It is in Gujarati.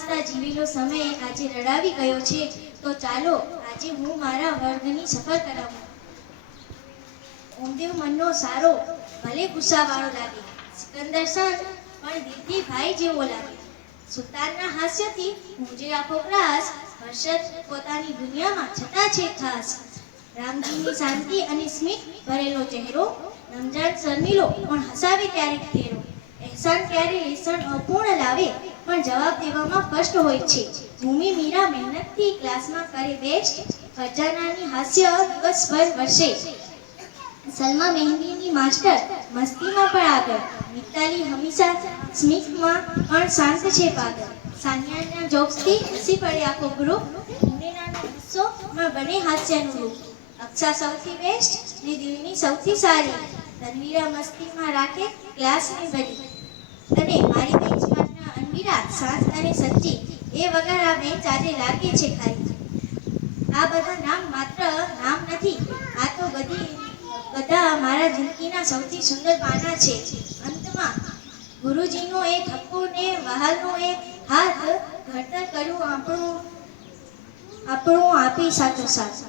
હસતા જીવેલો સમય આજે રડાવી ગયો છે, તો ચાલો આજે હું મારા વર્ગની સફર કરાવું. ઓમદેવ મનનો સારો, ભલે ગુસ્સાવાળો લાગે, સિકંદર સંત પણ દિલથી ભાઈ જેવો લાગે. સુતારના હાસ્યથી ગુંજે આખો ક્લાસ, હર્ષદ પોતાની દુનિયામાં છતાં છે ખાસ. રામજીની શાંતિ અને સ્મિત ભરેલો ચહેરો, રમજાન શર્મિલો પણ હસાવે ક્યારેક ઘેરો. એહસાન ક્યારે લેસન અપૂર્ણ લાવે, પણ જવાબ દેવામાં ફર્સ્ટ હોય છે. ભૂમિ મીરા મહેનતથી ક્લાસમાં કરે બેસ્ટ, ખજાનાની હાસ્ય દિવસભર વર્ષે. સલમા મહેંદીની માસ્ટર મસ્તીમાં પણ આગળ, મિતાલી હંમેશા સ્મિતમાં પણ શાંત છે પાગલ. સાનિયાના જોક્સથી હસી પડે આખો ગ્રુપ, ઉમેરાનો ગુસ્સોમાં બને હાસ્યનું રૂપ. અક્ષા સૌથી બેસ્ટ ને દિલની સૌથી સારી, તનવીરા મસ્તીમાં રાખે ક્લાસને ભરી. અને મારી બેન્ચમાં અનવીરા શાંત અને સચ્ચી, એ વગર આ બેન્ચ આજે લાગે છે ખાલી. આ બધા નામ માત્ર નામ નથી, આ તો બધા મારા જિંદગીના સૌથી સુંદર પાના છે. અંતમાં ગુરુજીનો એક હક્કો ને વહાલનો એક હાથ, ઘડતર કર્યું આપણું આપી સાથોસાથ.